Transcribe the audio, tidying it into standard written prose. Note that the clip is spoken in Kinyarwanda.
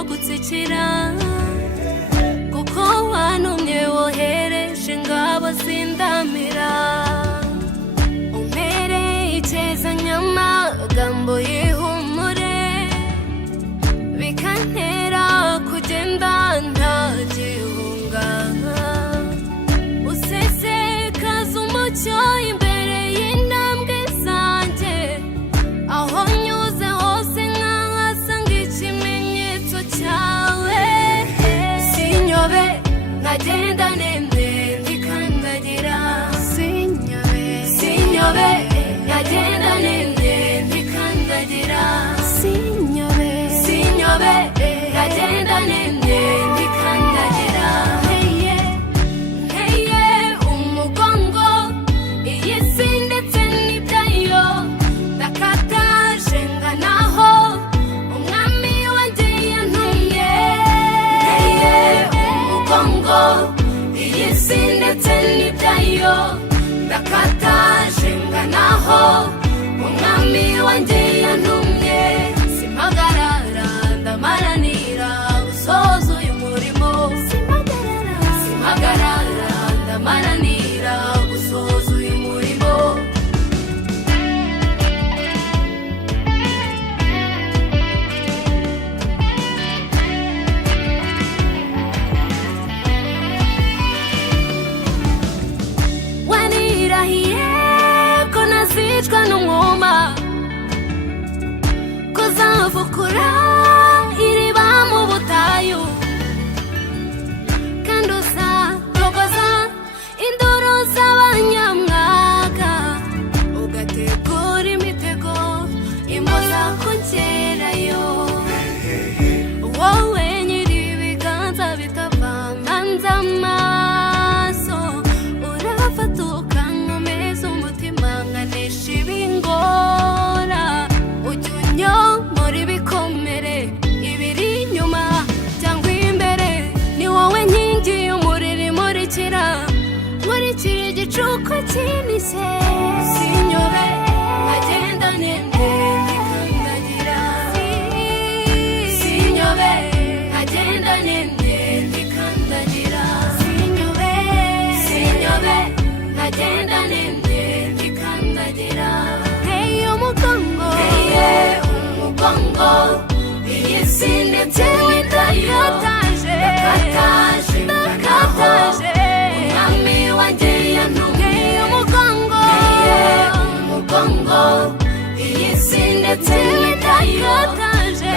byo gutsikira, kuko wantumye wohereje ingabo zindamira. Umpereye icyeza nyamagambo y'ihumure, bikantera kugenda nta gihunga. Usesekaza umucyo imbere y'intambwe zanjye, aho nyuze hose nkahasanga ikimenyetso cyawe. Sinyobe nkagenda nemye ndikandagira, sinyobe nkagenda nemye ndikandagira, sinyobe nkagenda nemye ndikandagira. Nteye umugongo iyi si ndetse n'ibyayo, ndakataje nganaho umwami wanjye yantumye. Nteye umugongo iyi si ndetse n'ibyayo, ndakataje nganaho umwami wanjye yantumye. Simpagarara ndamaranira gusohoza uyu murimo, simpagarara ndamaranira gusohoza uyu murimo. Wanirahiye ko nazicwa n'umwuma, ko zavukura iriba mu butayu, kandi uzarogoza induru z'abanyamwaga, ugategura imitego imbuza kugerayo. Wowe nyiri ibiganza bitavanze amaso, urafata ukankomeza umutima nkanesha ibingora. Ujya unyomora ibikomere ibiri inyuma cyangwa imbere, ni wowe nkingi y'umuriro imurikira, nkurikira igicuku kinise. Sinyobe nkagenda nemye ndikandagira, sinyobe nkagenda nemye ndikandagira, sinyobe nkagenda nemye ndikandagira. Nteye umugongo iyi si ndetse n'ibyayo, ndakataje umwami wanjye yantumye. Nteye umugongo iyi si ndetse n'ibyayo, ndakataje